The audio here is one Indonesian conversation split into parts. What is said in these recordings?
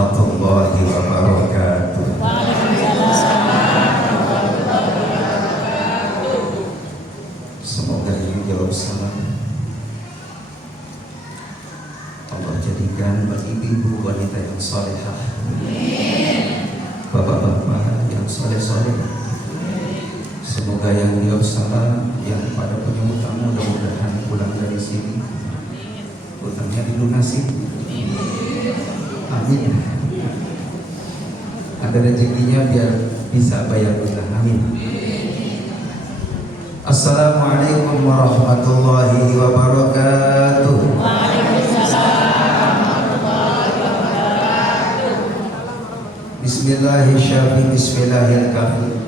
warahmatullahi wabarakatuh. Semoga dijawab salam Allah jadikan bagi ibu wanita yang salehah, bapak-bapak yang saleh-saleh. Semoga yang dijawab salam yang pada punya utang mudah-mudahan pulang dari sini utangnya dilunasi. Amin. Ada rezekinya biar bisa bayar utang. Amin. Assalamualaikum warahmatullahi wabarakatuh. Bismillahirrahmanirrahim. Bismillahirrahmanirrahim.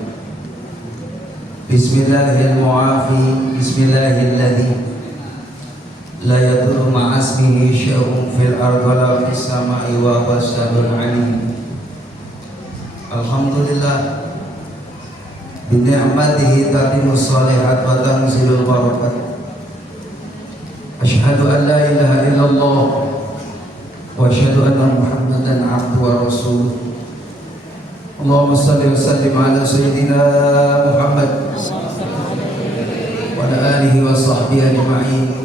Bismillahirrahmanirrahim. Bismillahilladzi la yadurru ma'asmihi syai'un fil ardi wa la fis sama'i wa huwas samiul 'alim. Alhamdulillah bi ni'matihi tatimmus shalihat wa tanzilul barakat. Asyhadu an la ilaha illallah wa asyhadu anna Muhammadan 'abduhu wa rasuluh. Allahumma shalli wa sallim ala sayyidina Muhammad wa ala alihi wa sahbihi ajma'in.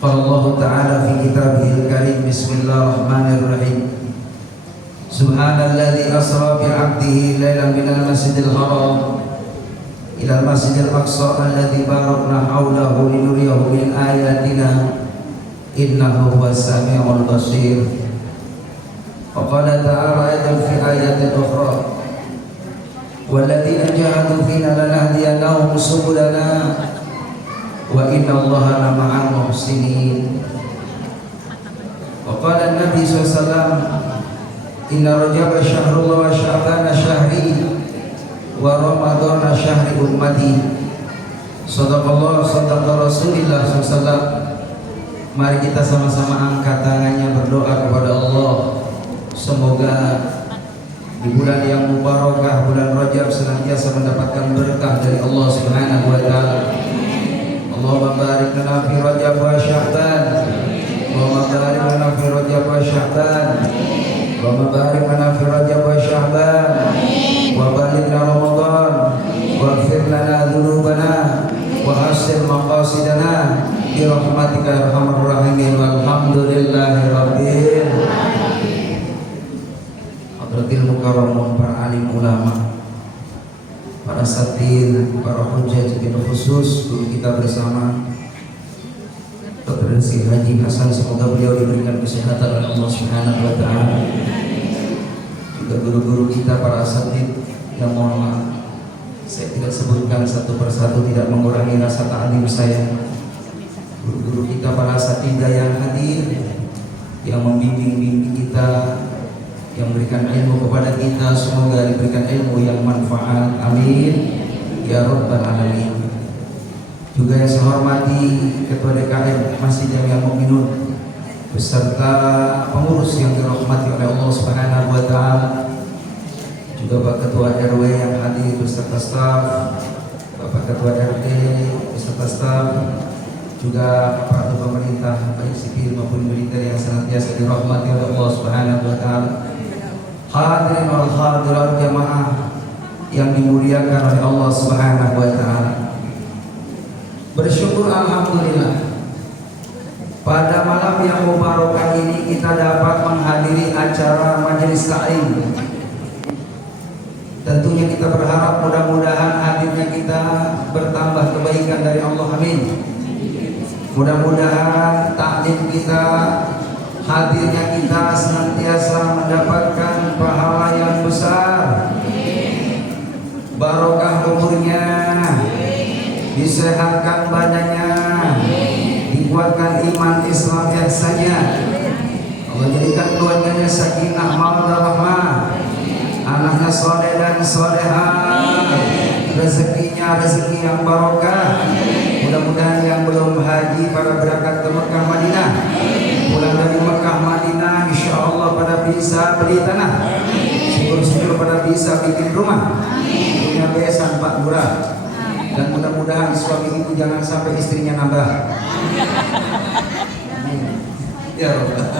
Qala Allah Ta'ala fi kitabihil karim. Bismillahirrahmanirrahim. Subhanalladzi asra bi 'abdihi lailan minal masjidil haram ilal masjidil aqsa alladzi barakna haulahu linuriyahu min ayatina innahu huwas samiul basir. Wa qala ta'ala aidan fi ayatin ukhra walladzina jahadu fina lanahdiyannahum subulana wa inna Allaha lama'al muhsinin. Wa qala an-nabi sallallahu alaihi wasallam inna Rajab syahrullah wa Sya'ban syahri wa Ramadan syahri ummati. Shadaqallah sadaqa Rasulillah sallallahu alaihi wasallam. Mari kita sama-sama angkat tangannya berdoa kepada Allah. Semoga di bulan yang mubarakah, bulan Rajab, senantiasa mendapatkan berkah dari Allah Subhanahu wa taala. Allahumma barik lana fi Rajab wa Sya'ban. Allahumma barik lana fi Rajab wa Sya'ban. Allahumma barik lana fi Rajab wa Sya'ban. Wa balighna Ramadan. Waghfir lana dzunubana wa hasin maqasidana bi rahmatika ya arhamar rahimin. Walhamdulillahi rabbil Hadratil mukarramun, para alim ulama, para satir, para hujjah bin khusus, guru kita bersama Dr. Haji Hasan, semoga beliau diberikan kesehatan oleh Allah Subhanahu wa taala. Juga guru-guru kita para asatid yang mohon maaf saya tidak sebutkan satu persatu, tidak mengurangi rasa ta'zim saya. Guru-guru kita para asatidah yang hadir, yang membimbing kita, yang memberikan ilmu kepada kita, semoga diberikan ilmu yang manfaat. Amin ya rabbal alamin. Juga yang saya hormati Ketua DKM Masjid Jami'ah Mu'minun beserta pengurus yang dirahmati oleh Allah Subhanahu wa taala. Juga Pak Ketua RW yang hadir beserta staf, Bapak Ketua RT beserta staf, juga aparatur pemerintah baik sipil maupun militer yang senantiasa dirahmati oleh Allah Subhanahu wa taala. Hadirin wal hadirat jamaah yang dimuliakan oleh Allah Subhanahu wa taala. Bersyukur alhamdulillah pada malam yang mubarakah ini kita dapat menghadiri acara majelis taklim. Tentunya kita berharap mudah-mudahan hadirnya kita bertambah kebaikan dari Allah. Amin. Mudah-mudahan taklim kita, hadirnya kita senantiasa mendapatkan pahala yang besar, barokah umurnya, disehatkan badannya, dikuatkan iman Islam ihsannya, Allah jadikan keluarganya sakinah mawaddah rahmah, anaknya soleh dan solehah, rezekinya rezeki yang barokah. Mudah-mudahan yang belum haji pada berangkat ke Mekah Madinah, pulang dari Mekah Madinah insya Allah pada bisa beli tanah, syukur-syukur pada bisa bikin rumah, punya besan Pak Lurah. Dan mudah-mudahan suami ibu jangan sampai istrinya nambah. Ya Rabbal.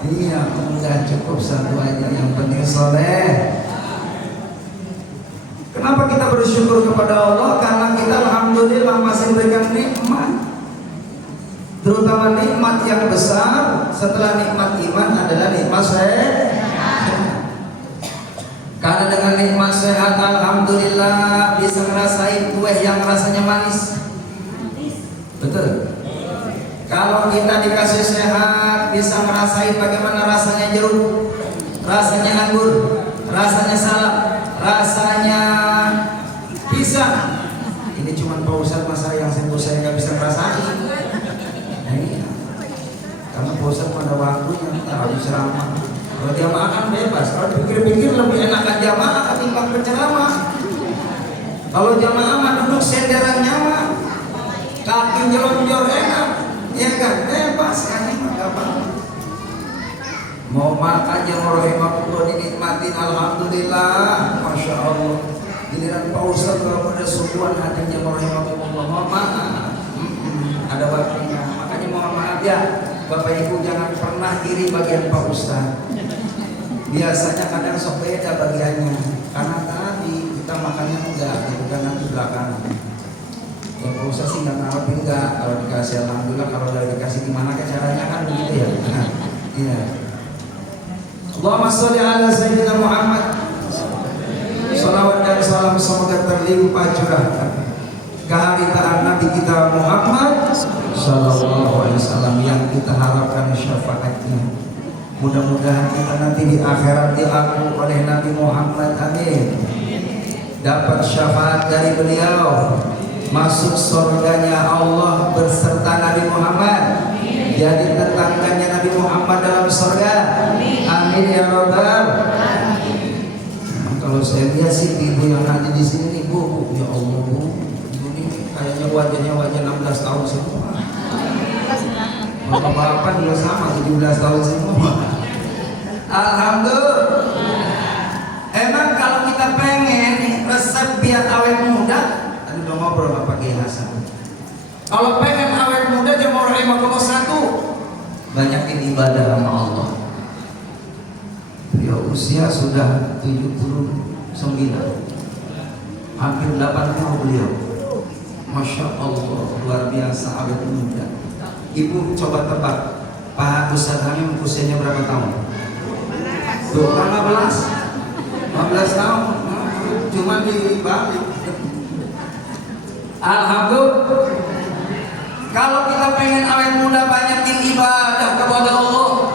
Iya, udah cukup satu aja, yang penting soleh. Kenapa kita bersyukur kepada Allah? Karena kita alhamdulillah masih diberikan nikmat, terutama nikmat yang besar setelah nikmat iman adalah nikmat sehat. Karena dengan nikmat sehat alhamdulillah bisa ngerasain kue yang rasanya manis. Betul. Kalau kita dikasih sehat bisa ngerasain bagaimana rasanya jeruk, rasanya anggur, rasanya salak, rasanya pisang. Ini cuma Pak Ustadz masa yang sembuh saya nggak bisa ngerasain. Nah, iya. Karena Pak Ustadz pada waktunya kita habis ceramah. Kalau jamaah kan bebas. Kalau pikir-pikir lebih enakan jamaah ketimbang penceramah. Kalau jamaah mah duduk senderan nyaman, kaki jelonjor enak. Ya kan, bebas kan, nggak apa-apa. Mau makan yang rohimakumullah dinikmatin, alhamdulillah, masya Allah. Giliran Pak Ustadz kalau ada subuhan hatinya rohimakumullah, mohon maaf, ada waktunya. Makanya mohon maaf ya, Bapak Ibu jangan pernah iri bagian Pak Ustadz. Biasanya kadang sok beda bagiannya, karena tadi kita makannya enggak, bukan nanti belakangan. Kalau usah sih nggak ngarepin enggak, kalau dikasih alhamdulillah, kalau udah dikasih gimana caranya kan begitu ya. Nah, iya. Allahumma sholli ala sayyidina Muhammad. Shalawat dan salam semoga terlimpah curahkan kehadiran Nabi kita Muhammad sallallahu alaihi wasallam yang kita harapkan syafaatnya. Mudah-mudahan kita nanti di akhirat diaku oleh Nabi Muhammad, amin. Dapat syafaat dari beliau, masuk surganya Allah berserta Nabi Muhammad, jadi tetangganya Nabi Muhammad dalam surga, amin ya rabbal. Kalau saya lihat sih ibu yang ada di sini nih, bu, ya Allah, bu, ini kayaknya wajahnya wajah 16 tahun semua. Bapak-bapak juga sama 17 tahun semua. Alhamdulillah. Emang kalau kita pengen resep biar awet muda, tadi udah ngobrol sama Pak Kiai Hasan. Kalau pengen awet muda jemaah rahimahullah, satu, banyakin ibadah sama Allah. Beliau usia sudah 79, hampir 80 beliau. Masya Allah, luar biasa awet muda. Ibu coba tebak, Pak Ustadz Hamim usianya berapa tahun? 15 tahun, cuma dibalik. Alhamdulillah. Kalau kita pengen awet muda, banyakin ibadah kepada Allah,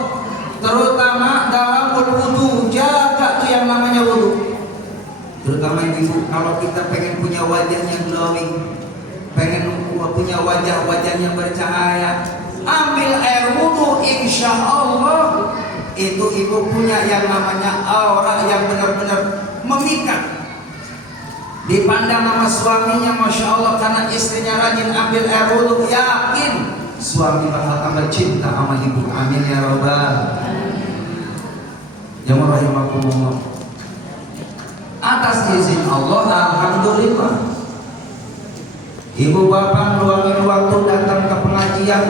terutama dalam wudu. Jaga tuh yang namanya wudu. Terutama ibu, kalau kita pengen punya wajahnya glowing, pengen punya wajahnya bercahaya, ambil air wudu, insya Allah itu ibu punya yang namanya aura yang benar-benar memikat, dipandang sama suaminya, masya Allah, karena istrinya rajin ambil air wudu, yakin suami bakal tambah cinta sama ibu, amin ya rabbal. Yang rahimakumullah, atas izin Allah alhamdulillah, ibu bapak luangin waktu datang ke pengajian.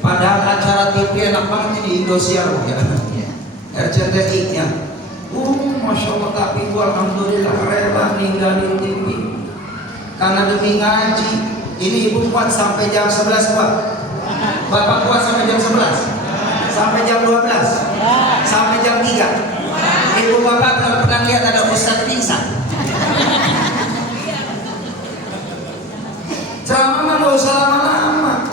Padahal acara TV enak banget ini, Indosiar ya, RCTI nya. Masya Allah, tapi gua alhamdulillah rela ninggalin TV karena demi ngaji. Ini ibu kuat sampai jam 11 kuat. Bapak kuat sampai jam 11, sampai jam 12, sampai jam 3. Ibu bapak belum pernah lihat ada ustadz pingsan. Ceramah mah nggak usah lama-lama,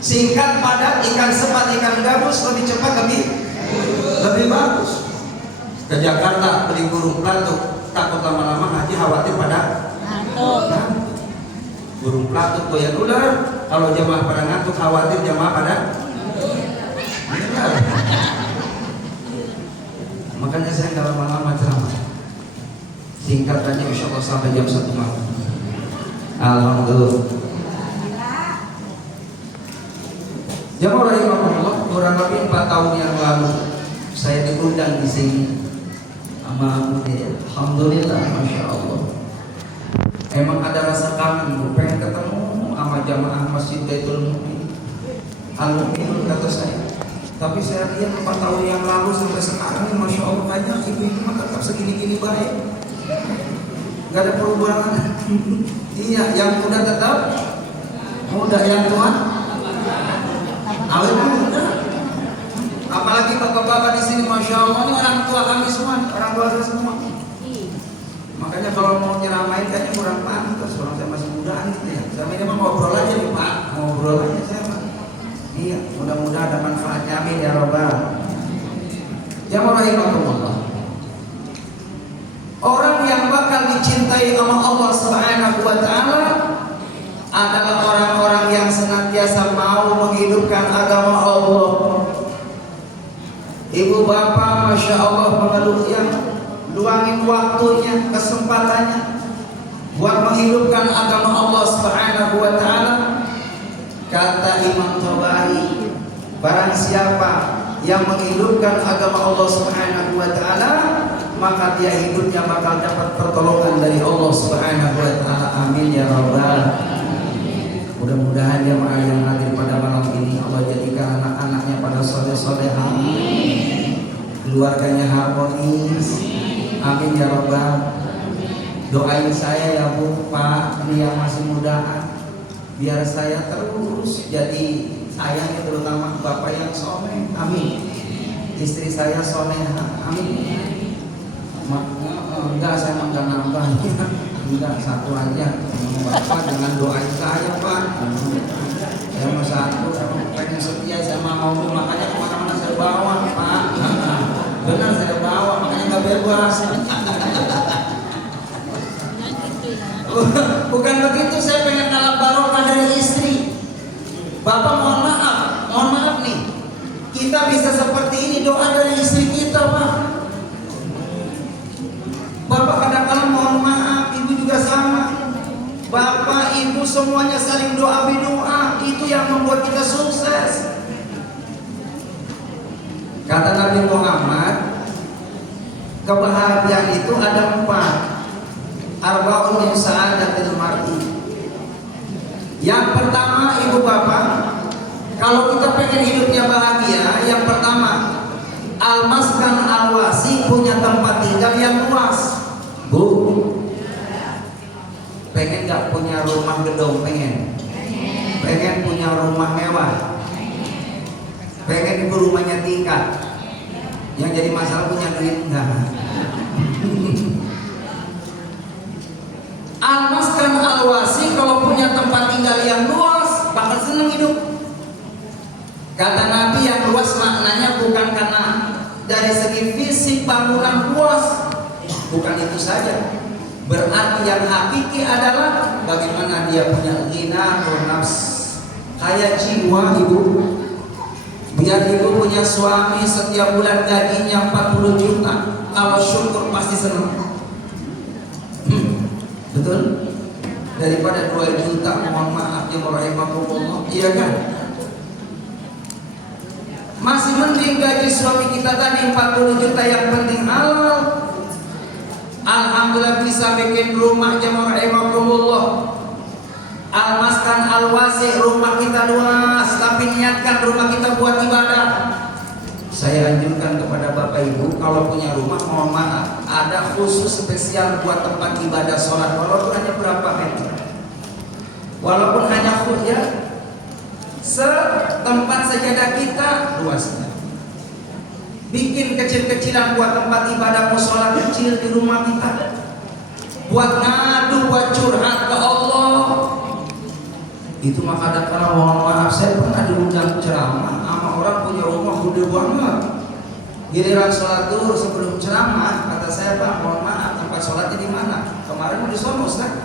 singkat padat, ikan sepat ikan gabus, lebih cepat lebih bagus. Ke Jakarta beli burung pelatuk, takut lama-lama ngaji khawatir pada ngantuk. Burung pelatuk goyang ular, kalau jamaah pada ngantuk khawatir jamaah pada makanya saya nggak lama-lama ceramah, singkat aja insya Allah sampai jam 1 malam. Alhamdulillah. Jamaah rahimahullah, kurang lebih 4 tahun yang lalu saya diundang di sini sama Mudir. Alhamdulillah, masya Allah. Emang ada rasa kangen, pengen ketemu sama jamaah Masjid Baitul Mu'min. Al-Mu'minun kata saya. Tapi saya lihat 4 tahun yang lalu sampai sekarang ini, Masya Allah, kayaknya ibu-ibu mah tetap segini-gini baik, nggak ada perubahan. Iya, yang muda tetap muda, yang tua awet muda. Apalagi bapak-bapak di sini, Masya Allah, ini orang tua kami semua, orang tua saya semua. Makanya kalau mau nyeramain kayaknya kurang pantas, orang saya masih mudaan gitu ya. Sama ini mah ngobrol aja nih Pak, ngobrol aja saya Pak. Iya, mudah-mudahan ada manfaatnya, amin ya Rabbal. Jamaah rahimakumullah. Orang yang bakal dicintai sama Allah Subhanahu wa taala adalah orang-orang yang senantiasa mau menghidupkan agama Allah. Ibu bapak, Masya Allah, mengeluh yang luangin waktunya, kesempatannya buat menghidupkan agama Allah Subhanahu wa taala. Kata Imam Tabari, barang siapa yang menghidupkan agama Allah Subhanahu wa taala, maka dia hidupnya bakal dapat pertolongan dari Allah Subhanahu wa taala. Amin ya rabbal. Mudah-mudahan jemaah yang hadir pada malam ini Allah jadikan anak-anaknya pada soleh-solehah, keluarganya harmonis. Amin ya rabbal. Doain saya ya Bu, Pak, ini yang masih mudaan, biar saya terus jadi sayang, terutama bapak yang soleh. Amin. Istri saya soleha. Amin. Enggak, saya enggak nambah. Enggak, satu aja. Bapak jangan doain saya Pak. Saya mau satu, saya pengen setia, saya mau makanya kemana-mana saya bawa Pak. Benar saya bawa, makanya nggak bebas. Bukan begitu, saya pengen ngalap barokah dari istri. Bapak mohon maaf nih, kita bisa seperti ini, doa dari istri kita Pak. Bapak kadang-kadang mohon maaf, ibu juga sama. Bapak ibu semuanya saling doa berdoa, itu yang membuat kita sukses. Kata Nabi Muhammad, kebahagiaan itu ada 4. Arba'un min sa'adatil mar'i. Yang pertama, ibu bapak, kalau kita pengen hidupnya bahagia, yang pertama, al-maskan al-wasi, punya tempat tinggal yang luas. Bu, pengen gak punya rumah gedung? Pengen. Pengen punya rumah mewah? Pengen ibu rumahnya tingkat? Yang jadi masalah punya duit enggak? Al-maskan al-wasi, kalau punya tempat tinggal yang luas bakal seneng hidup. Kata Nabi, yang luas maknanya bukan karena dari segi fisik bangunan luas, bukan itu saja. Berarti yang hakiki adalah bagaimana dia punya ghina nafs, kaya jiwa ibu. Biar ibu punya suami setiap bulan gajinya 40 juta, kalau syukur pasti senang. Betul? Daripada 2 juta, mohon maaf ya rahimakumullah, iya kan? Masih mending gaji suami kita tadi 40 juta, yang penting halal. Alhamdulillah bisa bikin rumah jamaah rahimakumullah. Al-maskan al-wasi, rumah kita luas, tapi niatkan rumah kita buat ibadah. Saya anjurkan kepada bapak ibu, kalau punya rumah, mohon maaf, ada khusus spesial buat tempat ibadah sholat, walaupun hanya berapa meter, walaupun hanya ya setempat sajadah kita luasnya. Bikin kecil-kecilan buat tempat ibadah musola kecil di rumah kita, buat ngadu, buat curhat ke Allah. Itu maka kadang-kadang mohon maaf, saya pernah diundang ceramah sama orang punya rumah gede banget. Giliran sholat duhur sebelum ceramah, kata saya, Pak, mohon maaf, tempat sholatnya di mana? Kemarin mau di sono, Ustaz.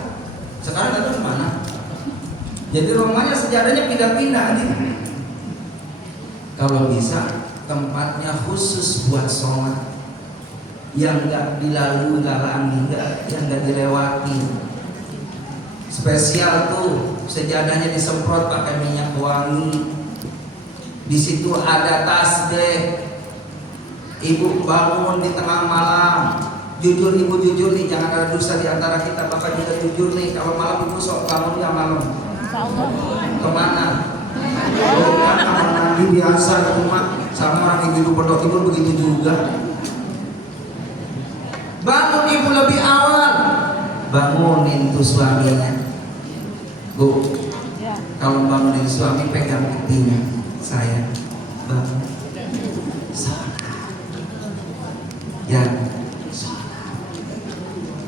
Sekarang nggak tahu di mana. Jadi rumahnya sejadahnya pindah-pindah gitu. Kalau bisa tempatnya khusus buat sholat, yang nggak dilalui galangi, yang nggak dilewati. Spesial tuh, sejadahnya disemprot pakai minyak wangi. Di situ ada tasbih. Ibu bangun di tengah malam, jujur ibu, jujur nih, jangan ada dusta di antara kita. Bapak juga jujur nih, kalau malam ibu sok bangun ya malam. Kemana? Oh kan kamar mandi biasa itu mah, sama orang ibu pondok tidur begitu juga. Bangun ibu lebih awal, bangunin tuh suaminya. Bu, kalau bangunin suami pegang pipinya, saya bangun. Ya,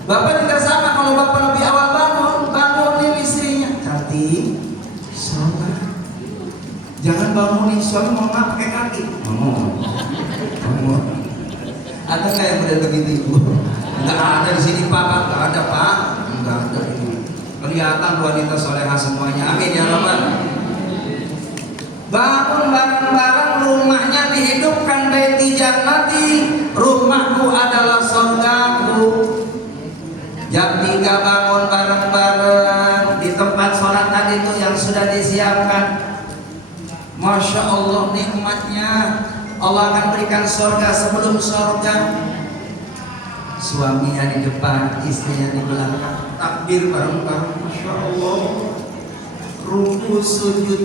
Bapak tidak sama. Kalau Bapak lebih awal bangunin istrinya. Cantik, sholat. Jangan bangunin suami mau pakai kaki. Ada nggak yang udah begitu ibu? Nggak ada di sini Pak, nggak ada Pak, nggak ada ini. Kelihatan wanita solehah semuanya. Amin ya Rabbal. Bangun bareng-bareng, rumahnya dihidupkan. Baiti jannati, rumahku adalah surgaku. Jam 3 bangun bareng-bareng di tempat sholat tadi itu yang sudah disiapkan. Masya Allah nikmatnya. Allah akan berikan surga sebelum surga. Suaminya di depan, istrinya di belakang. Takbir bareng-bareng. Masya Allah. Ruku sujud,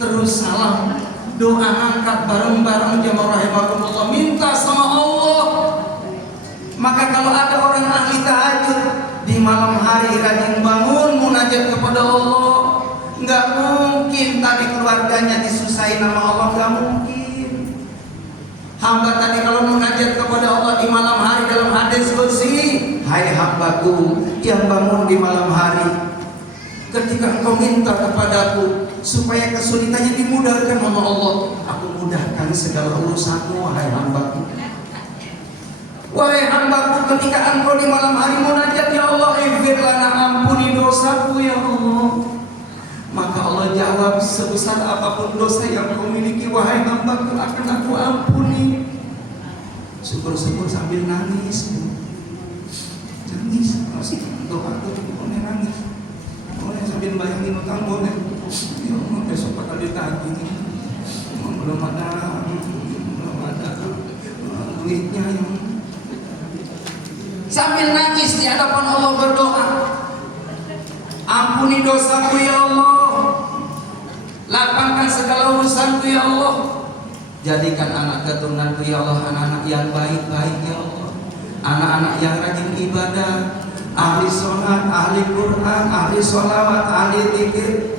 terus salam, doa angkat bareng-bareng. Jamaah rahimakumullah, minta sama Allah. Maka kalau ada orang ahli tahajud di malam hari rajin bangun munajat kepada Allah, nggak mungkin tadi keluarganya disusahin nama Allah, nggak mungkin. Hamba tadi kalau munajat kepada Allah di malam hari dalam hadis qudsi, hai hambaku yang bangun di malam hari, ketika engkau minta kepadaku supaya kesulitannya dimudahkan oleh Allah, aku mudahkan segala urusanmu, wahai hambaku. Wahai hambaku, ketika engkau di malam hari munajat, ya Allah, ighfir lana, ampuni dosaku ya Allah. Maka Allah jawab, sebesar apapun dosa yang kau miliki, wahai hambaku, akan aku ampuni. Syukur-syukur sambil nangis. Nangis, masih doa tuh, boleh nangis. Boleh sambil bayangin utang, boleh. Ya Allah, besok bakal ditagih. Belum ada duitnya yang sambil nangis di hadapan Allah berdoa, ampuni dosaku ya Allah, lapangkan segala urusanku ya Allah, jadikan anak keturunanku ya Allah anak-anak yang baik-baik ya Allah, anak-anak yang rajin ibadah, ahli sholat, ahli Quran, ahli sholawat, ahli zikir,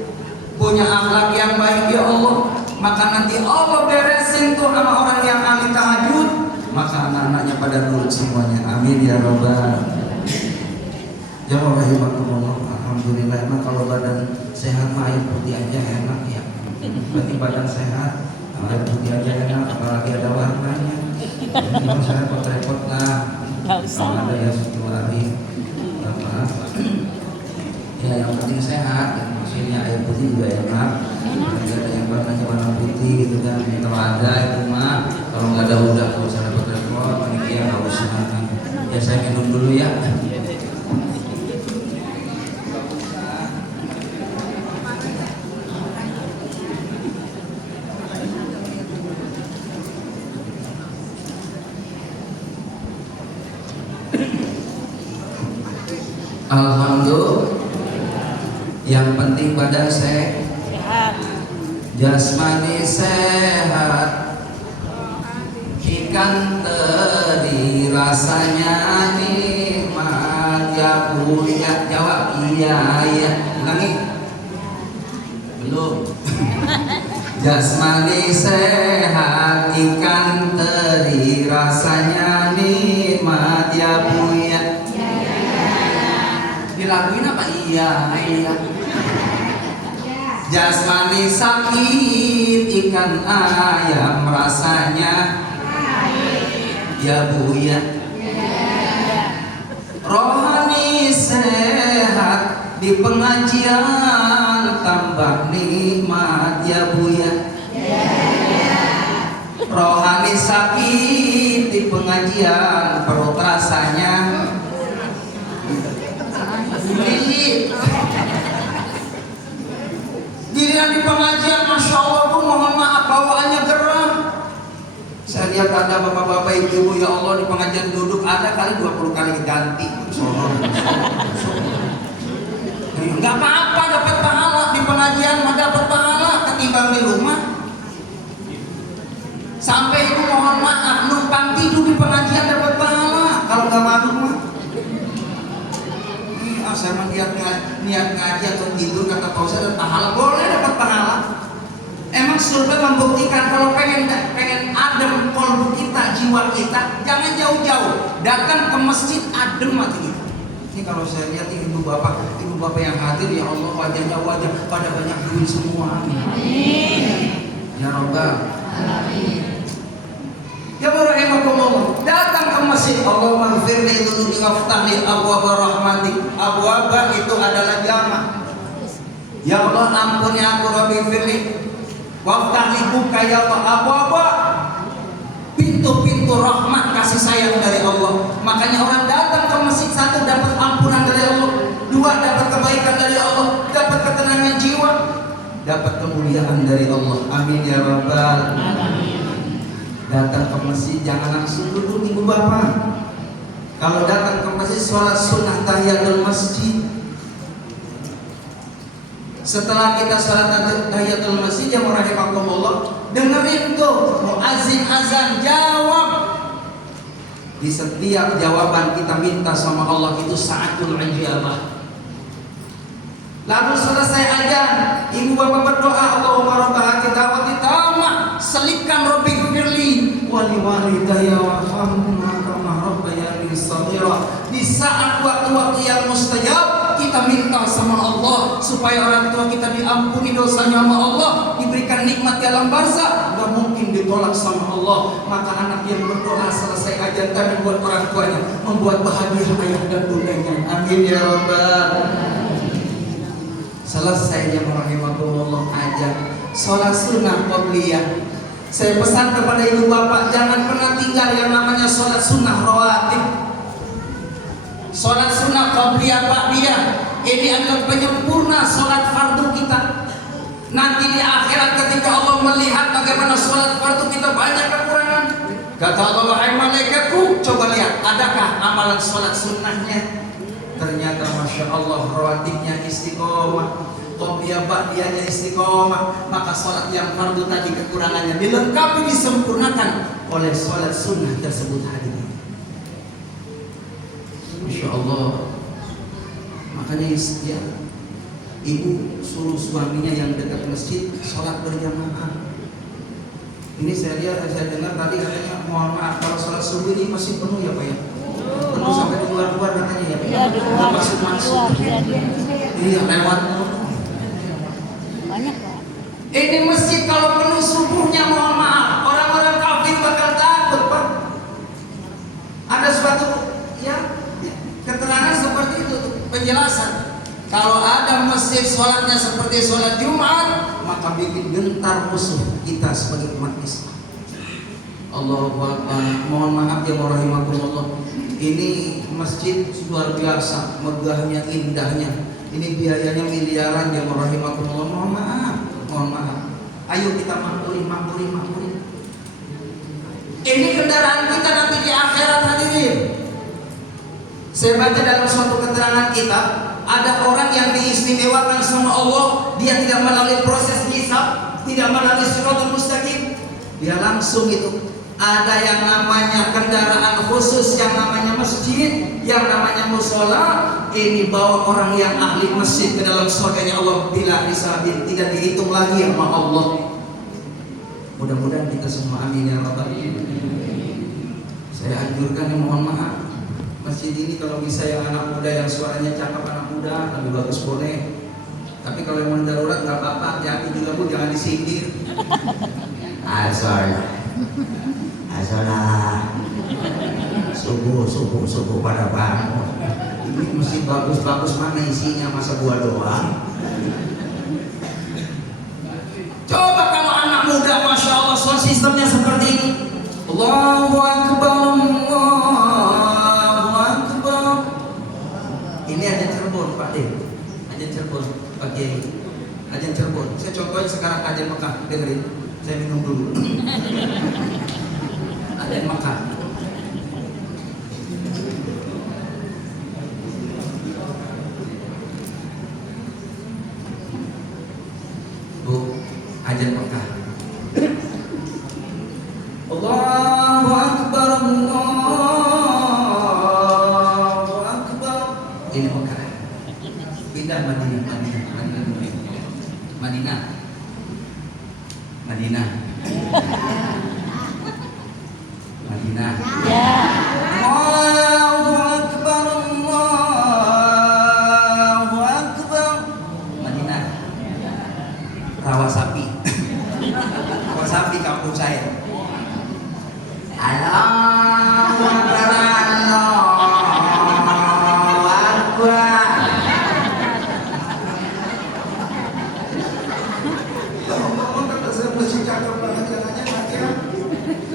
punya akhlak yang baik ya Allah. Maka nanti Allah beresin tuh sama orang yang ahli tahajud, maka anak-anaknya pada nurut semuanya. Amin ya Rabbal. Ya Allah rahimakumullah. Alhamdulillah. Emang kalau badan sehat mah air putih aja enak ya. Berarti badan sehat, air putih aja enak, apalagi ada warnanya. Jadi saya repot-repot lah. Kalau ada ya satu hari apa? Ya yang penting sehat. Maksudnya air putih juga enak. Ada yang warnanya warna putih gitu kan. Kalau ada itu mah, kalau nggak ada udah kalau saya repot-repot, panitia nggak usah. Ya saya minum dulu ya. Alhamdulillah. Yang penting badan sehat, jasmani sehat, ikan teri rasanya nikmat. Ya punya jawab iya ya. Ulangi. Belum. Jasmani sehat, ikan teri rasanya nikmat. Ya punya. Dilakuin apa? Iya, iya. Jasmani sakit, ikan ayam rasanya ya bu ya. Rohani sehat, di pengajian tambah nikmat ya bu ya. Rohani sakit, di pengajian perut rasanya giliran di pengajian, Masya Allah bu, mohon maaf bawaannya geram. Saya lihat ada bapak-bapak ibu, ya Allah di pengajian duduk ada kali 20 kali ganti. Enggak apa-apa, dapat pahala di pengajian, mah dapat pahala. pengajian dapat pahala. Kalau nggak mabuk mah, saya mah niat ngaji atau tidur kata Pak Ustaz pahala, boleh dapat pahala. Emang surga membuktikan kalau pengen adem kolbu kita, jiwa kita, jangan jauh-jauh, datang ke masjid adem hati kita. Ini kalau saya lihat ibu bapak yang hadir, ya Allah, wajahnya pada banyak duit semua. Amin. Ya Rabbal Alamin. Ya rahimakumullah, datang ke masjid, Allahumma ighfirli dzunubi waftahli abwaaba rahmatik. Abwaaba itu adalah jamak. Ya Allah, ampuni aku, Rabbi ighfirli waftahli, buka ya Allah abwaaba, pintu-pintu rahmat kasih sayang dari Allah. Makanya orang datang ke masjid, satu dapat ampunan dari Allah, dua dapat kebaikan dari Allah, dapat ketenangan jiwa, dapat kemuliaan dari Allah. Amin ya Rabbal Alamin. Datang ke masjid jangan langsung duduk ibu bapak. Kalau datang ke masjid, sholat sunnah tahiyatul masjid. Setelah kita sholat tahiyatul masjid, yang rahimakumullah, dengerin tuh muazzin azan, jawab. Di setiap jawaban kita minta sama Allah itu sa'atul ijabah. Lalu selesai azan, ibu bapak berdoa, Allahumma rabb hadhihi da'wati tammah, selipkan Rabbi firli wali walidayya warhamhuma kama rabbayani shaghira. Di saat waktu-waktu yang mustajab, kita minta sama Allah supaya orang tua kita diampuni dosanya sama Allah, diberikan nikmat di alam barzakh, nggak mungkin ditolak sama Allah. Maka anak yang berdoa selesai azan tadi buat orang tuanya, membuat bahagia ayah dan bundanya. Amin ya Rabbal. Selesai yang rahimakumullah azan, sholat sunnah qabliyah. Saya pesan kepada ibu bapak, jangan pernah tinggal yang namanya sholat sunnah rawatib. Sholat sunnah qabliyah ba'diyah ini adalah penyempurna sholat fardu kita. Nanti di akhirat ketika Allah melihat bagaimana sholat fardu kita banyak kekurangan, kata Allah, wahai malaikatku, coba lihat adakah amalan sholat sunnahnya. Ternyata Masya Allah rawatibnya istiqomah, qabliyah ba'diyahnya istiqomah. Maka sholat yang fardu tadi kekurangannya dilengkapi, disempurnakan oleh sholat sunnah tersebut hadir. Masya Allah. Makanya ya, ibu suruh suaminya yang dekat masjid sholat berjamaah. Ini saya dengar tadi katanya, mohon maaf kalau sholat subuh ini masih penuh ya Pak ya? Penuh sampai di luar-luar katanya ya? Iya, di luar. Masuk. Iya, lewat. Banyak Pak. Ini masjid kalau penuh subuhnya, mohon maaf, orang-orang kafir bakal takut Pak. Ada suatu ya keterangan seperti itu, penjelasan. Kalau ada masjid sholatnya seperti sholat Jumat, maka bikin gentar musuh kita sebagai umat Islam. Allahu Akbar. Mohon maaf ya rahimakumullah. Ini masjid luar biasa, megahnya, indahnya. Ini biayanya miliaran ya rahimakumullah. Mohon maaf. Ayo kita makmuri. Ini kendaraan kita nanti di akhirat hadirin. Saya baca dalam suatu keterangan kita, ada orang yang diistimewakan sama Allah, dia tidak melalui proses hisab, tidak melalui siratal mustaqim, dia langsung itu ada yang namanya kendaraan khusus, yang namanya masjid, yang namanya musola. Ini bawa orang yang ahli masjid ke dalam surganya Allah bila hisabin, tidak dihitung lagi sama Allah. Mudah-mudahan kita semua amin ya Rabbal Alamin. Saya anjurkan, mohon maaf, masjid ini kalau bisa yang anak muda, yang suaranya cakep, anak muda lebih bagus boleh. Tapi kalau yang darurat nggak apa-apa, hati juga Bu, jangan disindir. Sorry. Asalah. Subuh pada bangun. Ini mesti bagus-bagus, mana isinya, masa gua doang. Coba kalau anak muda, Masya Allah, soal sistemnya seperti ini. Allahu Akbar, Allahu Akbar. Ini aja Cirebon Pak De, aja Cirebon Pak Kiai, aja Cirebon. Saya contohin sekarang aja Mekah, dengerin. Saya minum dulu. Aja Mekah. Bu, aja Mekah. Allahu Akbar, Allah. Pindah Madinah. Allahu Akbar, Allahu Akbar. Madinah. Rawasapi. Rawasapi kampung saya. Allahu Akbar, Allahu Akbar.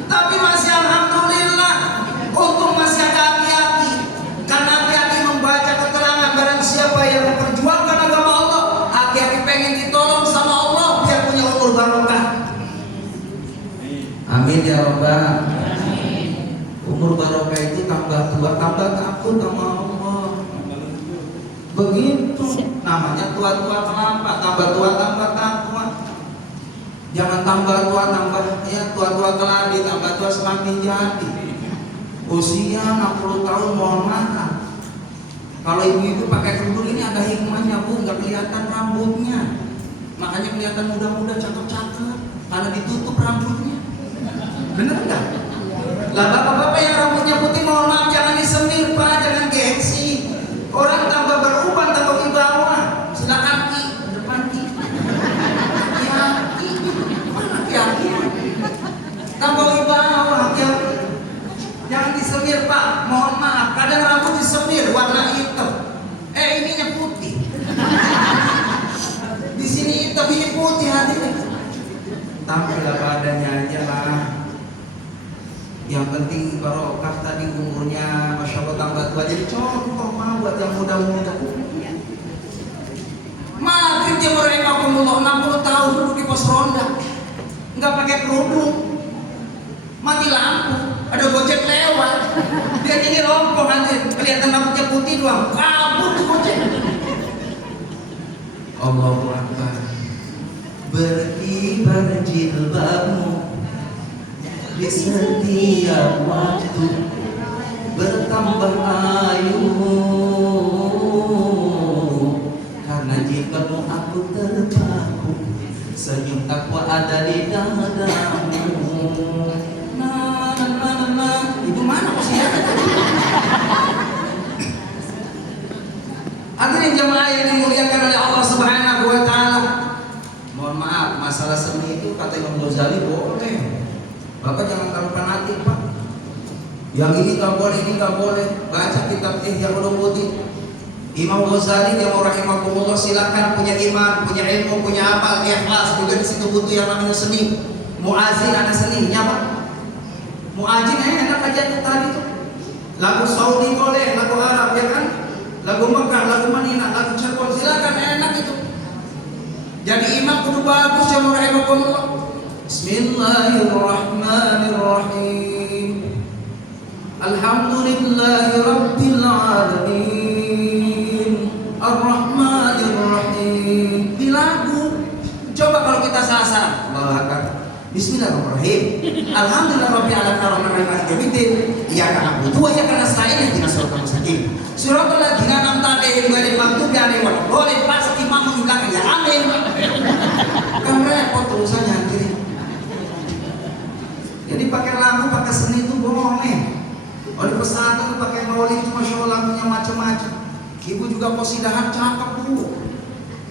Tapi masih alhamdulillah, untung masih ada hati-hati. Karena hati-hati membaca keterangan barang siapa yang memperjuangkan agama Allah, hati-hati pengen ditolong sama Allah biar punya umur barokah. Amin ya Rabbal. Umur barokah itu tambah tua, tambah takut sama Allah. Begitu namanya tua-tua kenapa? Tambah tua, tambah takut. Jangan tambah tua, tua-tua keladi, tambah tua semakin jadi. Usia 60 tahun mohon maaf. Kalau ibu-ibu pakai kerudung ini ada hikmahnya Bu, nggak kelihatan rambutnya. Makanya kelihatan muda-muda, cakep-cakep, karena ditutup rambutnya. Bener nggak? Lah bapak-bapak yang rambutnya putih mohon maaf jangan disemir Pak, jangan gengsi. Orang tambah beruban, tambah wibawa. Silakan Ki, depan Ki. Hati-hati. Tambah wibawa, hati-hati. Jangan disemir Pak, mohon maaf. Kadang rambut disemir warna hitam. Ininya putih. Di sini hitam, ini putih hatinya. Tampil apa adanya aja lah. Yang penting barokah tadi umurnya, masya Allah tambah tua jadi contoh mah buat yang muda-muda. Maghrib dia merekakumullah 60 tahun duduk di pos ronda, nggak pakai kerudung, mati lampu, ada gojek lewat, dia tinggi rompong nanti kelihatan rambutnya putih doang, kabur tuh gojek. Allahu Akbar. Berkibar jilbabmu di setiap waktu, bertambah ayu karena jilbabmu aku terpaku, senyum takwa ada di dadamu. Ibu mana posisinya? Hadirin jemaah yang dimuliakan oleh Allah Subhanahu wa taala. Mohon maaf, masalah seni itu kata Imam Ghazali boleh. Bapak jangan terlalu fanatik Pak. Yang ini nggak boleh, ini nggak boleh. Baca kitab Ihya Ulumuddin. Imam Ghazali dia mau rahimahumullah, silakan punya iman, punya ilmu, punya apa, ikhlas. Juga di situ butuh yang namanya seni. Muazin ada seninya Pak. Muazin enak aja tuh tadi tuh. Lagu Saudi boleh, lagu Arab ya kan? Lagu Mekah, lagu Madinah, lagu Cirebon silakan enak itu. Jadi imam kudu bagus ya rahimahumullah. Bismillahirrahmanirrahim. Alhamdulillahi rabbil alamin. Ar-Rahmanirrahim. Di lagu. Coba kalau kita salah-salah. Allahu Akbar. Bismillahirrahmanirrahim. Alhamdulillah rabbil alamin ar-Rahmanir rahim. Iyyaka na'budu wa iyyaka nasta'in ihdinas siratal mustaqim. Siratal ladzina an'amta 'alaihim ghairil maghdubi 'alaihim waladdallin. Pas imam mengulang ya amin. Kan repot urusannya akhirnya. Jadi pakai lagu, pakai seni itu boleh. Oleh pesantren pakai maulid itu masya Allah lagunya macam-macam. Ibu juga qasidahan cakep Bu.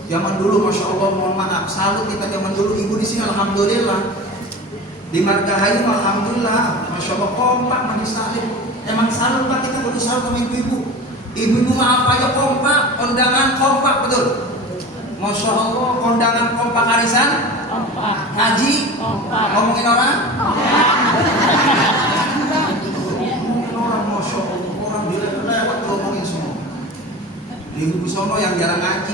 Zaman dulu masya Allah mohon maaf, salut kita zaman dulu. Ibu di sini alhamdulillah. Di Margahayu alhamdulillah, masya Allah kompak majelis taklim. Emang salut Pak, kita butuh salut sama ibu-ibu. Ibu-ibu mah apa aja kompak, kondangan kompak betul. Masya Allah kondangan kompak arisan. Ngaji, ngomongin orang, ngomongin orang, masya Allah, orang lewat ngomongin semua. Ibu sono yang jarang ngaji,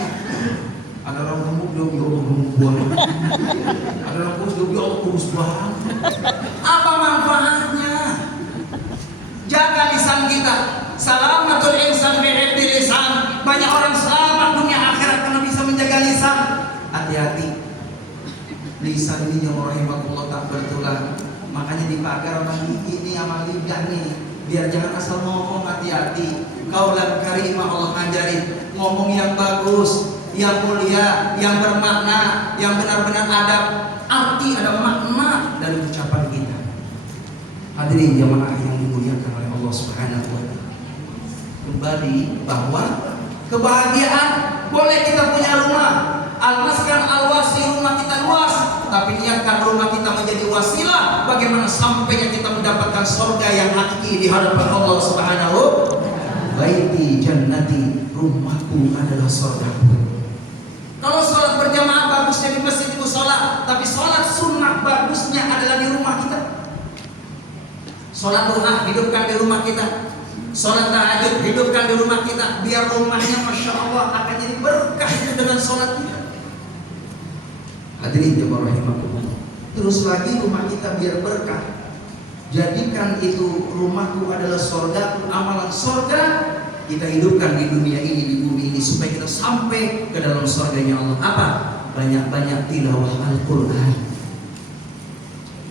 ada orang gemuk dia gemuk, ada orang kurus dia kurus banget. Apa manfaatnya? Jaga lisan kita. Salamatul insan bi'ibdi lisan. Banyak orang selamat dunia akhirat karena bisa menjaga lisan. Hati-hati. Lisan ini yang rahimahullah tak bertulang. Makanya dipagar sama gigi nih, sama lidah nih, biar jangan asal ngomong. Hati-hati. Kaulan karimah Allah ngajarin, ngomong yang bagus, yang mulia, yang bermakna, yang benar-benar ada arti, ada makna dari ucapan kita. Hadirin jamaah yang dimuliakan oleh Allah Subhanahu wa taala. Kembali bahwa kebahagiaan boleh kita punya rumah, almaskan alwasi, rumah kita luas, tapi niatkan rumah kita menjadi wasilah bagaimana sampainya kita mendapatkan surga yang hakiki di hadapan Allah Subhanahu wa taala. Baiti jannati, rumahku adalah surgaku. Kalau sholat berjamaah bagusnya di masjid itu sholat, tapi sholat sunnah bagusnya adalah di rumah kita. Sholat duha hidupkan di rumah kita, sholat tahajud hidupkan di rumah kita, biar rumahnya masya Allah akan jadi berkah itu dengan sholat kita. Hadirin jemaah rahimakumullah. Terus lagi rumah kita biar berkah, jadikan itu rumahku adalah surga, amalan surga kita hidupkan di dunia ini, di bumi ini, supaya kita sampai ke dalam surganya Allah. Apa? Banyak-banyak tilawah Al-Quran.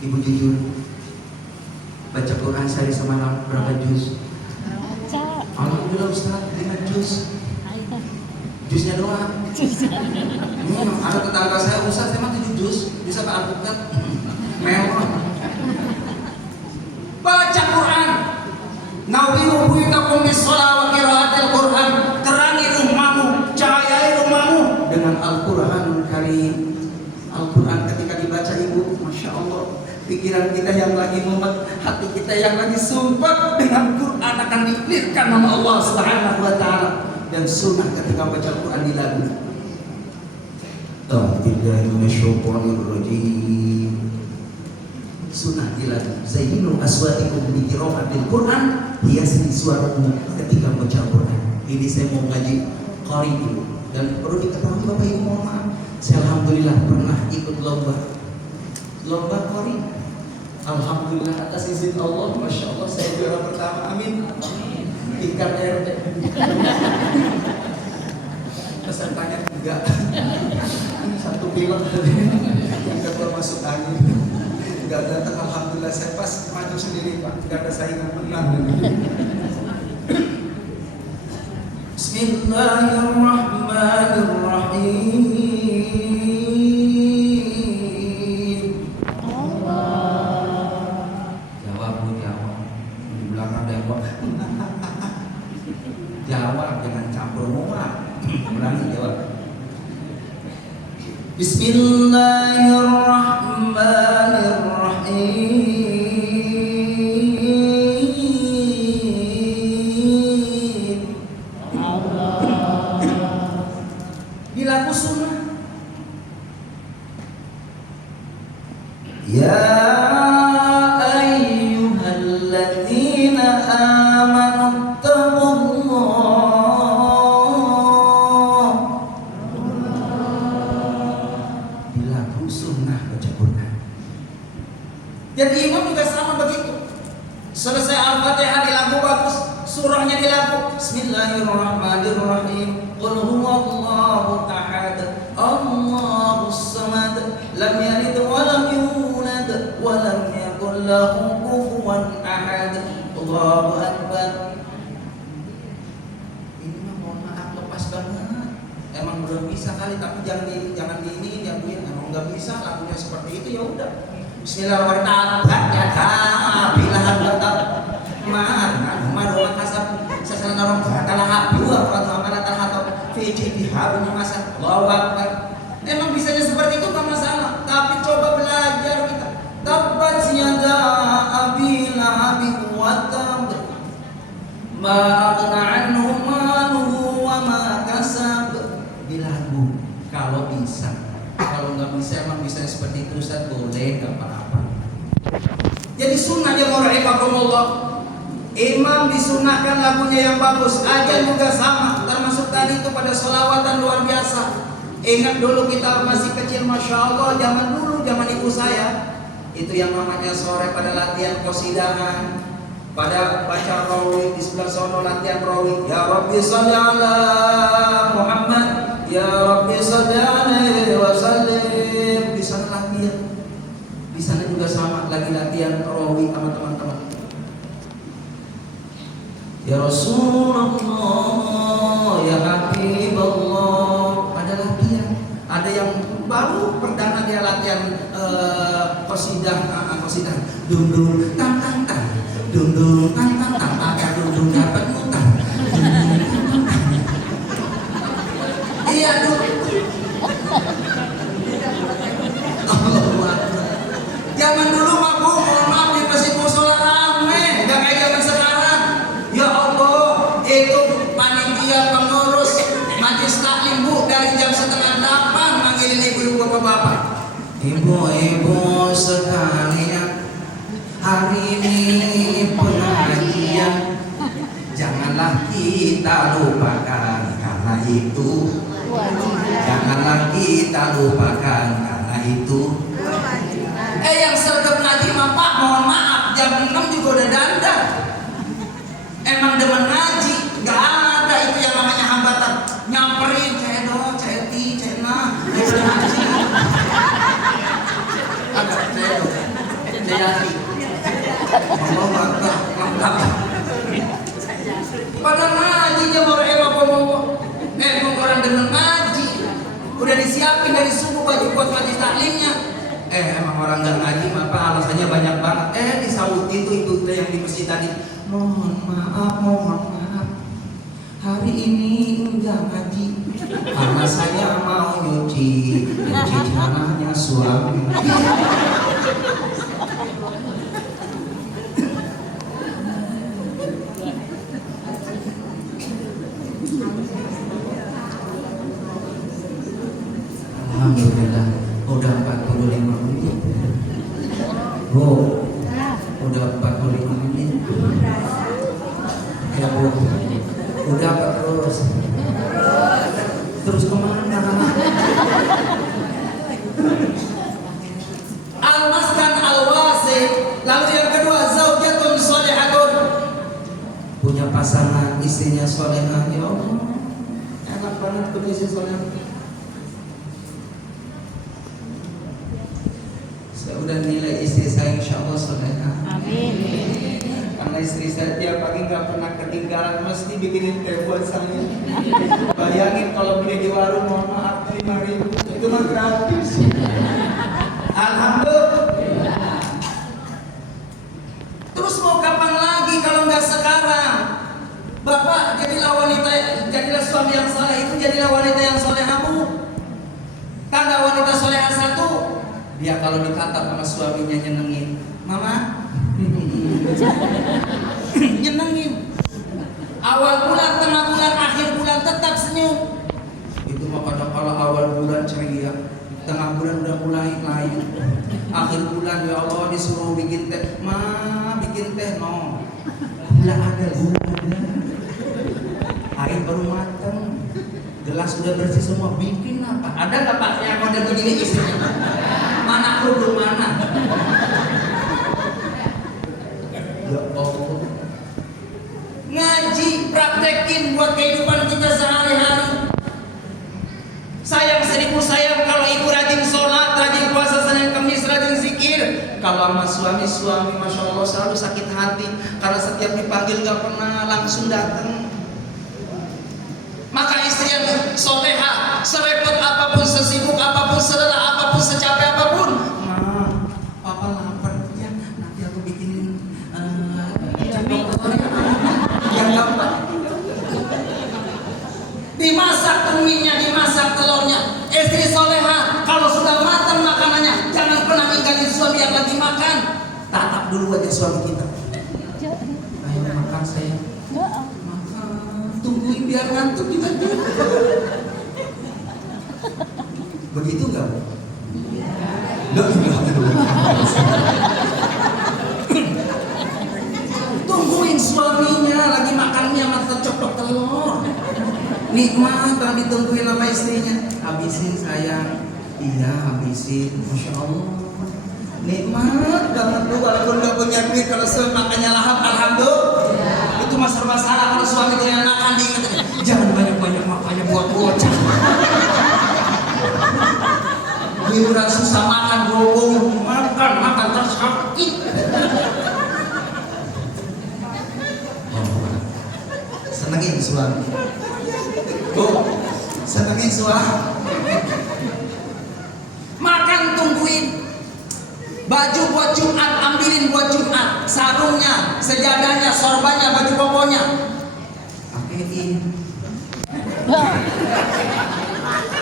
Ibu jujur, baca Quran sehari semalam berapa juz? Alhamdulillah Ustaz, 5 juz. Juznya doang. Ada tetangga saya, Ustaz saya mah 7 juz, bisa tak alpukat? Mewah. Baca Quran. Nawiru buyutakum bis-shalah wa qiraatil Quran. Terangi rumahmu, cahayai rumahmu dengan Al-Qur'anul Karim. Al-Quran ketika dibaca ibu, masya Allah, pikiran kita yang lagi mumet, hati kita yang lagi sumpah dengan Quran akan diklirkan nama Allah Subhanahu wa taala. Dan sunnah ketika baca Al-Quran di lagu. A'udzubillahi minasyaitonir rajim. Sunnah di lagu. Zayyinu aswatikum bi qiraatil Quran, hiasi suaramu ketika baca Al-Quran. Ini saya mau ngaji qari dulu. Dan perlu diketahui Bapak Ibu, mohon maaf, saya alhamdulillah pernah ikut lomba qari. Alhamdulillah atas izin Allah, masya Allah saya juara pertama, amin. Tingkat RT. Pesertanya 3. Satu pilot, yang kedua masuk angin. Gak datang, alhamdulillah saya pas maju sendiri Pak, gak ada saingan, menang. Bismillahirrahmanirrahim. Jawab Bu, jawab. Di belakang jawab. Jawab, jangan campur muat. Berani jawab. Bismillahirrahmanirrahim. Dilaku sunnah. Ya ayyuhalladzina amanu taqullah. Dilaku sunnah baca Quran. Jadi imam juga sama begitu. Selesai Al-Fatihah dilaku bagus, surahnya dilaku. Bismillahirrahmanirrahim. Qul huwallahu ahad, Allahus samad, lam yalid wa lam yulad wa lam yakul lahu kufuwan ahad. Allahu akbar. Ini mah mohon maaf lepas banget. Emang belum bisa kali, tapi jangan di ini ya Bu ya. Emang enggak bisa lagunya seperti itu, ya udah. Bismillahirrahmanirrahim. Ya bilah batal. Marwa kasab sasaran orang kala habu atau amanat atau fi'il bihabu masa Allahu akbar. Emang bisanya seperti itu enggak masalah, tapi coba belajar kita. Tabbat yada abi lahab wa tab. Ma aghna anhu maluhu wa ma kasab. Bilagu kalau bisa. Kalau nggak bisa, emang bisa seperti itu Ustaz, boleh, nggak apa-apa. Jadi sunnah yang rahimakumullah. Imam disunahkan lagunya yang bagus, ajan juga sama, termasuk tadi itu pada sholawatan luar biasa. Ingat dulu kita masih kecil, masya Allah, zaman dulu, zaman ibu saya, itu yang namanya sore pada latihan qasidahan, pada baca rawi di sebelah sono latihan rawi. Ya Rabbi sholli ala Muhammad, ya Rabbi sholli alaihi wa sallim. Di sana latihan, di sana juga sama, lagi latihan rawi sama teman-teman. Ya Rasulullah, ya Habib qasidah, dung dung tang tang tang, dung dung tang tang tang, agak dung dung dapat mutar. Iya dung. Zaman dulu mah Bu, mohon maaf di masjid musola rame, nggak kayak zaman sekarang. Ya Allah, itu panitia pengurus majelis taklim Bu dari jam 7:30 manggilin ibu-ibu bapak-bapak. Ibu-ibu sekalian, hari ini pengajian, janganlah kita lupakan karena itu. Janganlah kita lupakan karena itu. Yang sergap ngaji mah Pak, mohon maaf, jam 6 juga udah dandan. Emang demen ngaji, gak ada itu yang namanya hambatan. Nyamperin, cedo, ceti, cena, ngaji. Agak cedo, ceyati. Mau mantap, mantap. Padahal ngaji aja mau mau orang demen ngaji. Udah disiapin dari subuh baju buat majelis taklimnya. Emang orang nggak ngaji, apa alasannya banyak banget. Disautin tuh ibu yang di masjid tadi. Mohon maaf. Hari ini enggak ngaji karena saya mau nyuci celananya suami. Alhamdulillah, udah 45 menit. Bu, udah 45 menit. Ya Bu, udah apa terus? Terus kemana? Al-maskan al-wasi. Lalu yang kedua, zaujatun sholihatun. Punya pasangan, istrinya solehah. Ya Allah, enak banget punya istri solehah. Udah nilai istri saya insya Allah solehah. Amin. Karena istri saya tiap pagi nggak pernah ketinggalan, mesti bikinin teh buat saya. Bayangin kalau beli di warung, mohon maaf 5.000 itu mah gratis. Alhamdulillah. Terus mau kapan lagi kalau nggak sekarang? Bapak jadilah suami yang soleh, itu jadilah wanita yang solehah Bu. Tanda wanita solehah satu, dia kalau ditatap sama suaminya nyenengin, mama, nyenengin. Awal bulan, tengah bulan, akhir bulan tetap senyum. Itu mah kadang kalau awal bulan ceria, tengah bulan udah mulai layu, akhir bulan ya Allah disuruh bikin teh, bikin teh no, gula ada, air baru mateng, gelas udah bersih semua, bikin apa? Ada nggak Pak yang model begini istrinya? Mana kerudung mana? Ya Allah. Ngaji, praktekin buat kehidupan kita sehari-hari. Sayang 1000 sayang kalau ibu rajin sholat, rajin puasa Senin Kamis, rajin zikir. Kalau sama suami Masya Allah selalu sakit hati karena setiap dipanggil gak pernah langsung datang. Maka istri yang soleha, serepot apapun, sesibuk apapun, selelah apapun, secapek apapun, papa lapar ya, nanti aku bikinin yang gampang. Dimasak tuminya, dimasak telurnya. Istri soleha, kalau sudah matang makanannya, jangan pernah ninggalin suami yang lagi makan. Tatap dulu aja suami kita. Ayo makan sayang. Tungguin biar ngantuk juga. Begitu enggak? Enggak. Tungguin suaminya lagi makannya sama ceplok telur. Nikmat kalau ditungguin sama istrinya. Habisin sayang. Iya habisin. Masya Allah. Nikmat banget tuh walaupun enggak punya duit, kalau suami makannya lahap alhamdulillah. Itu masalah kalau suami itu yang makan diingetin, jangan banyak-banyak makannya buat bocah. Liburan susah makan, gobong makan terus sakit. Senengin suami. Senengin suami. Makan tungguin. Baju buat Jumat, ambilin buat Jumat. Sarungnya, sejadahnya, sorbannya, baju kokonya. Pakein.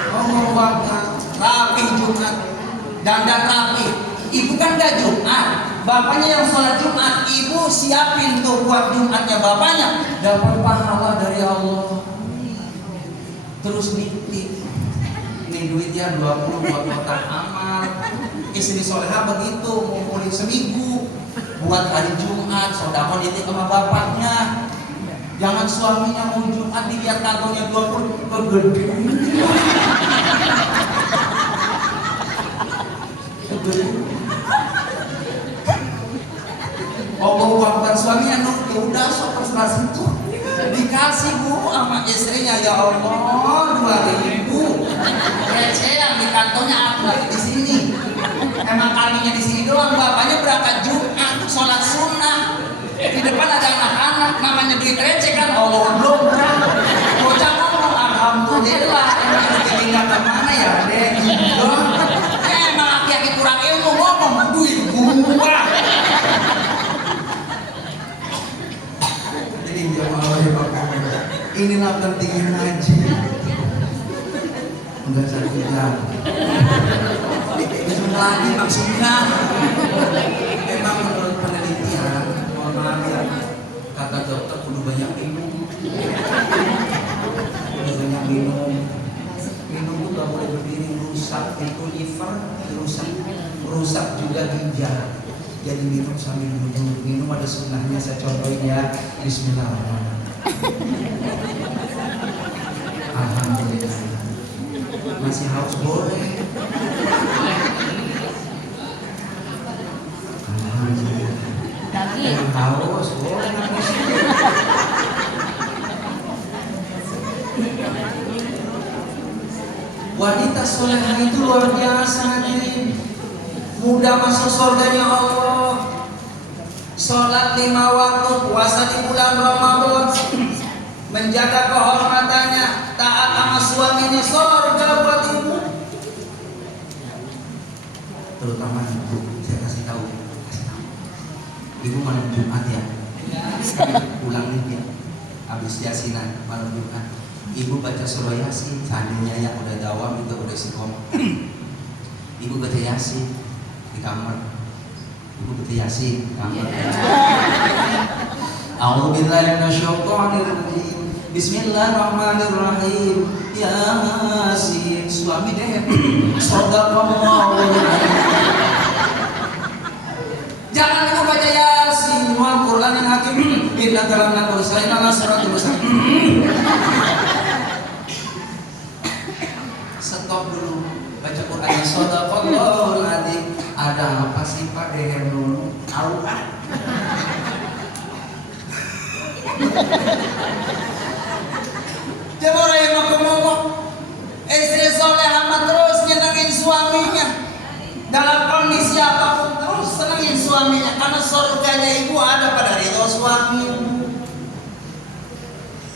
Ngomong banget, rapi Jumat, dandan rapi. Ibu kan gak Jumat, bapaknya yang sholat Jumat. Ibu siapin tuh buat Jumatnya bapaknya, dapat pahala dari Allah. Terus nitip, ini duitnya 20 buat kotak amal. Istri soleha begitu, ngumpulin seminggu buat hari Jumat, sodako nitip sama bapaknya. Jangan suaminya mau Jumat dilihat kantongnya 20 gede. Oh, waktu suaminya ya udah sok terserah situ. Dikasih bu sama istrinya, ya Allah 2.000. Receh yang di kantongnya apa di sini? Emang kalinya di sini doang, bapaknya berangkat Jumat, sholat sunnah. Di depan ada anak-anak, namanya duit receh kan, Allah belum kan. Bocah ngomong alhamdulillah, emang ditinggal kemana ya deh? Emang laki-laki kurang ilmu ngomong duit gua. Jadi jamaah ya Bapak, inilah pentingnya ngaji. Enggak satu jam. Lagi maksudnya. Memang menurut penelitian, mohon maaf ya, kata dokter kudu banyak minum. Kudu banyak minum. Minum tuh gak boleh berdiri, rusak itu liver, rusak juga ginjal. Jadi minum sambil duduk. Minum ada sunnahnya, saya contohin ya. Bismillahirrahmanirrahim. Alhamdulillah. Masih haus boleh. Yang haus boleh nangis. Wanita solehah itu luar biasa nih. Mudah masuk surganya Allah. Sholat 5 waktu, puasa di bulan Ramadan, menjaga kehormatannya, taat sama suaminya, surga buat ibu. Terutama ibu, saya kasih tahu. Ibu malam Jumat ya, pulang nih ya, habis yasinan malam Jumat. Ibu baca surah Yasin, seandainya yang udah dawam itu udah istiqomah. Ibu baca Yasin di kamar. Ibu baca Yasin di kamar. A'udzubillahi minasyaitonir rajim. Bismillahirrahmanirrahim. Yasin, suami deh. Shadaqallahu. Jangan lupa baca Yasin wal Qur'anil Hakim. Inna kalamna qur'ana nasratul mustaqim. Stop dulu baca Qur'an. Shadaqallahul adzim. Ada apa sih Pak Deher dulu? Tahu kan? Jemaah yang mau ngomong, istri solehah terus nyenengin suaminya dalam kondisi apapun, terus senengin suaminya karena surganya ibu ada pada ridho suami.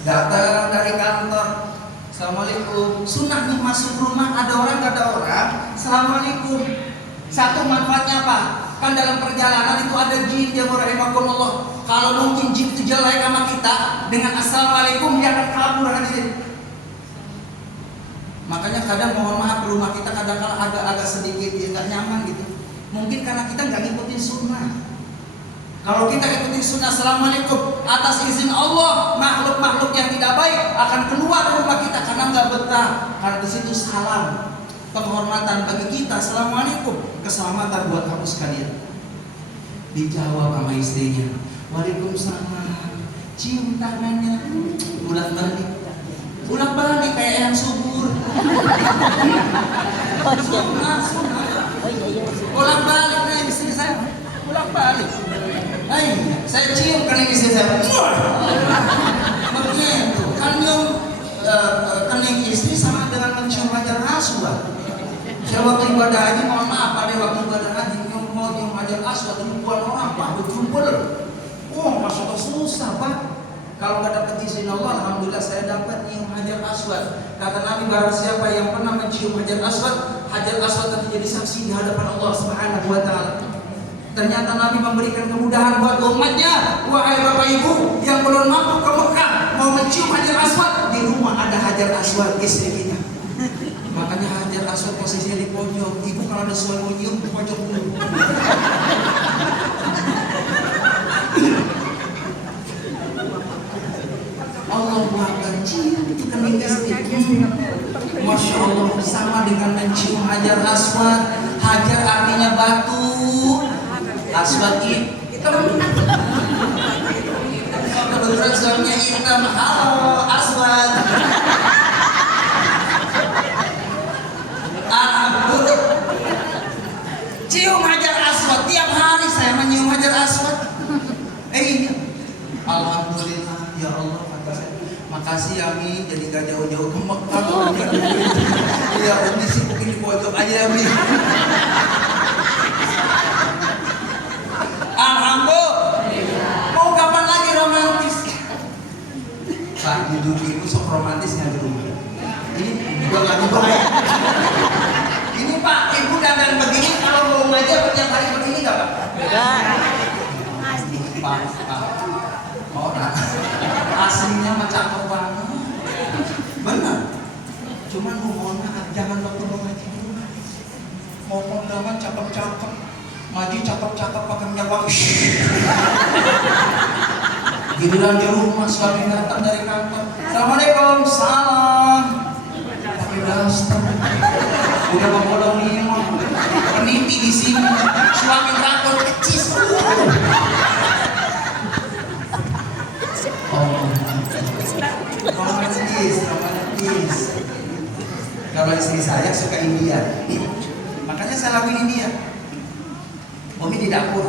Datang dari kantor, assalamualaikum. Sunnah nih masuk rumah, ada orang gak ada orang, assalamualaikum. Satu manfaatnya apa? Kan dalam perjalanan itu ada jin, ya rahimakumullah. Kalau mungkin jin itu jelek sama kita, dengan assalamualaikum dia akan kabur hadirin. Makanya kadang mohon maaf rumah kita kadang-kadang agak sedikit nggak nyaman gitu. Mungkin karena kita nggak ngikutin sunnah. Kalau kita ikutin sunnah assalamualaikum, atas izin Allah makhluk-makhluk yang tidak baik akan keluar dari rumah kita karena nggak betah. Karena di situ salam penghormatan bagi kita, assalamualaikum, keselamatan buat kamu sekalian. Dijawab sama istrinya, waalaikumsalam. Cium tangannya, ulang balik kayak yang subur. Ulang balik nih istri saya, ulang balik. Saya cium kening istri saya. Begitu, kan nyium kening istri sama dengan mencium hajar aswad. Saya waktu ibadah haji, mohon maaf, pada waktu ibadah haji nyium hajar aswad, ribuan orang Pak berkumpul. Oh, masuk susah Pak. Kalau nggak dapat izin Allah, alhamdulillah saya dapat nyium hajar aswad. Kata Nabi, barang siapa yang pernah mencium hajar aswad nanti jadi saksi di hadapan Allah Subhanahu wa taala. Ternyata Nabi memberikan kemudahan buat umatnya. Wahai Bapak Ibu yang belum mampu ke Mekah mau mencium Hajar Aswad, di rumah ada Hajar Aswad istri kita. Makanya Hajar Aswad posisinya di pojok. Ibu kalau ada suara mau nyium ke pojok dulu. Allah akan cium itu kening istri. Masya Allah, sama dengan mencium Hajar Aswad. Hajar artinya batu, Aswad hitam. Kebetulan suaminya hitam. Halo Aswad. Alhamdulillah. Cium Hajar Aswad. Tiap hari saya menyium Hajar Aswad. Iya. Alhamdulillah ya Allah. Makasih ya Mi, jadi gak jauh-jauh ke Mekah. Iya, Umi sibukin di pojok aja ya Mi. Alhamdulillah. Mau kapan lagi romantis? Pak, hidup ibu sok romantisnya di rumah. Ini juga gak dibang ya. Ini Pak, ibu dandan begini kalau mau ngajar tiap hari begini gak Pak? Pak. Orang aslinya mah cakep banget, benar. Cuman mohon maaf, jangan waktu mau ngaji dulu. Mau kondangan cakep-cakep, ngaji cakep-cakep pakai minyak wangi. Giliran di rumah suami datang dari kantor, Assalamualaikum, salam. Pakai daster, udah mau bolong nih, peniti di sini, suami rakor kecis. Romantis. Kalau istri saya suka India, makanya saya lakuin India. Umi di dapur.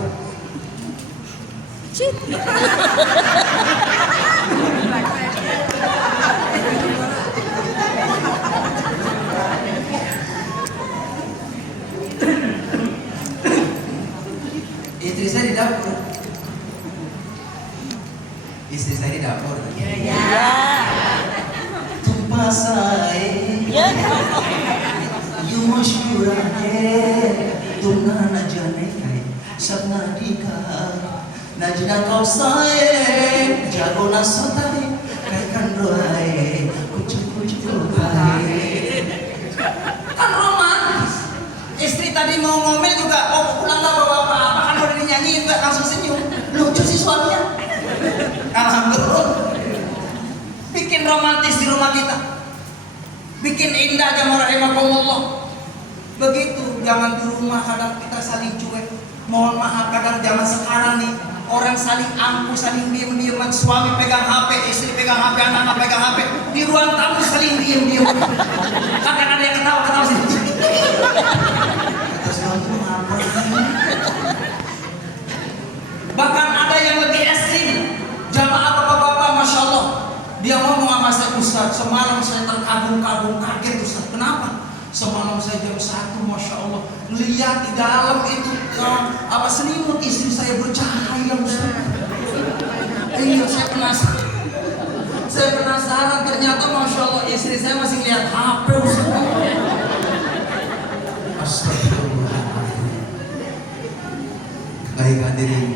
Istri saya di dapur. Istri saya di dapur. Iya. Tumpah saya. You masyurah tuna najane kai sabna dika najna kau saya jago nasutai kai kan roai kucuk hai. Kan romantis. Istri tadi mau ngomel juga, oh pulang lah bapak, apa kan udah dinyanyiin nggak langsung senyum. Lucu sih suaminya. Alhamdulillah. Bikin romantis di rumah kita, bikin indah jamaah rahimakumullah. Begitu, jangan di rumah kadang kita saling cuek. Mohon maaf, kadang zaman sekarang nih orang saling angkuh, saling diem-dieman. Suami pegang HP, istri pegang HP, anak-anak pegang HP. Di ruang tamu saling diem-diem. Kadang ada yang ketawa-ketawa sih. Bahkan ada yang lebih ekstrim. Jamaah bapak-bapak, masya Allah, dia ngomong sama saya, Ustaz, semalam saya terkagum-kagum, kaget Ustaz. Kenapa? Semalam saya jam 1, masya Allah, lihat di dalam itu selimut istri saya bercahaya Ustaz. Iya, saya penasaran. Saya penasaran, ternyata masya Allah istri saya masih lihat HP Ustaz. Astagfirullahaladzim. Baik hadirin.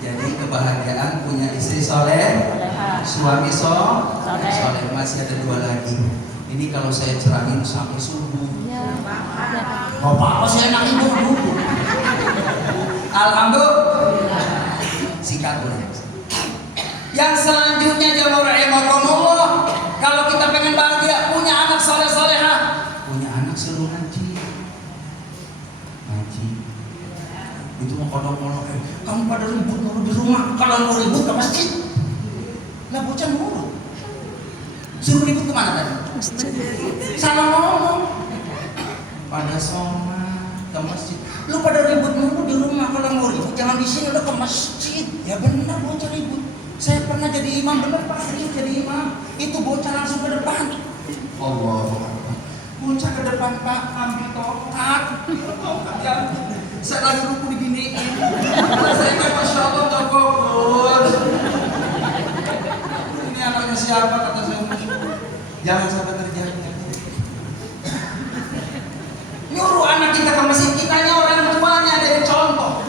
Jadi kebahagiaan punya istri soleh, suami soleh. Masih ada 2 lagi. Ini kalau saya cerahin sampai subuh. Gak apa-apa, saya enak ibu. Alhamdulillah. Sikat boleh. Yang selanjutnya jamaah rahimakumullah, kalau kita pengen bahagia, punya anak soleh-solehah, punya anak suruh ngaji. Itu mau kodok-kodok, kamu pada ribut mulu di rumah, kalau mau ribut ke masjid. Lah bocah mulu. Suruh ribut kemana tadi? Salah ngomong. Pada sholat ke masjid. Lu pada ribut mulu di rumah, kalau mau ribut jangan di sini, udah ke masjid. Ya benar bocah ribut. Saya pernah jadi imam, benar Pak, serius jadi imam. Itu bocah langsung ke depan. Allah. Bocah ke depan Pak, ambil tongkat. Ya. Saya lagi ruku diginiin. Saya kan masya Allah tak fokus. Ini anaknya siapa kata saya masya Allah. Jangan sampai terjadi. Nyuruh anak kita ke masjid, kitanya orang tuanya ada yang contoh.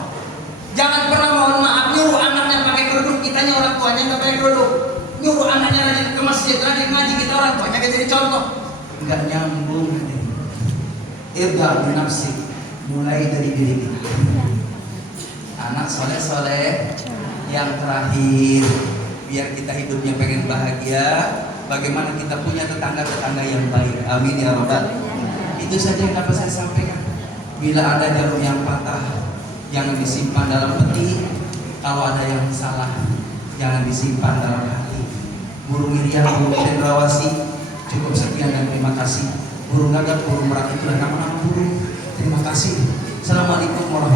Jangan pernah mohon maaf nyuruh anaknya pakai kerudung, kitanya orang tuanya nggak pakai kerudung. Nyuruh anaknya rajin ke masjid, rajin ngaji, kita orang tuanya nggak jadi contoh. Nggak nyambung. Irga binafsi, mulai dari diri kita. Anak soleh-soleh. Yang terakhir, biar kita hidupnya pengen bahagia, bagaimana kita punya tetangga-tetangga yang baik. Amin ya Rabbal. Itu saja yang dapat saya sampaikan. Bila ada jarum yang patah, jangan disimpan dalam peti. Kalau ada yang salah, jangan disimpan dalam hati. Burung miriam, burung cendrawasih, cukup sekian dan terima kasih. Burung gagak, burung merak, itulah nama-nama burung. Terima kasih. Assalamualaikum warahmatullahi wabarakatuh.